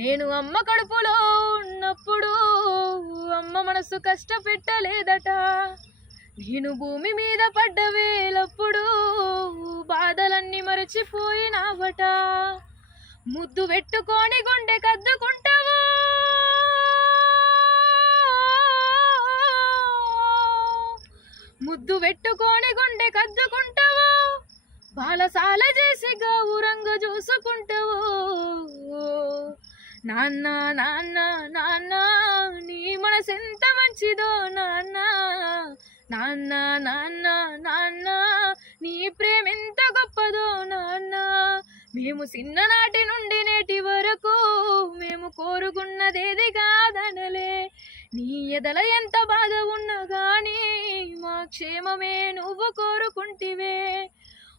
నేను అమ్మ కడుపులో ఉన్నప్పుడు అమ్మ మనసు కష్టపెట్టలేదట. నేను భూమి మీద పడ్డ వేలప్పుడు బాధలన్నీ మరచిపోయినావట. ముద్దు పెట్టుకొని గుండె కద్దుకుంటావు, ముద్దు పెట్టుకొని గుండె కద్దుకుంటావు, బాలసాల చేసి గౌరంగ చూసుకుంటావు. నాన్న నాన్న నాన్న నీ మనసెంత మంచిదో నాన్న, నాన్న నాన్న నాన్న నీ ప్రేమెంత గొప్పదో నాన్న. మేము చిన్ననాటి నుండి నేటి వరకు మేము కోరుకున్నదేది కాదనలే. నీ ఎదల ఎంత బాధ ఉన్నా గానీ మా క్షేమమే నువ్వు కోరుకుంటివే.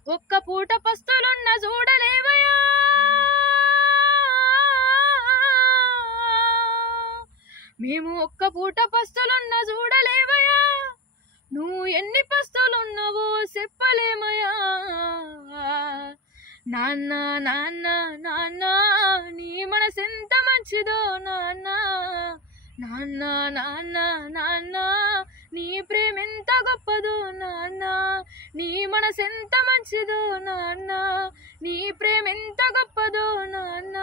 ఒక్క పూట పస్తులున్న చూడలేవయా, మేము ఒక్క పూట పస్తులున్న చూడలేవయా. నువ్వు ఎన్ని పస్తులున్నావో చెప్పలేమయా. నాన్న నాన్న నాన్న నీ మనసెంత మంచిదో నాన్న, నాన్న నాన్న నాన్న నీ ప్రేమెంత గొప్పదో నాన్న. నీ మనసెంత మంచిదో నాన్న, నీ ప్రేమెంత గొప్పదో నాన్న.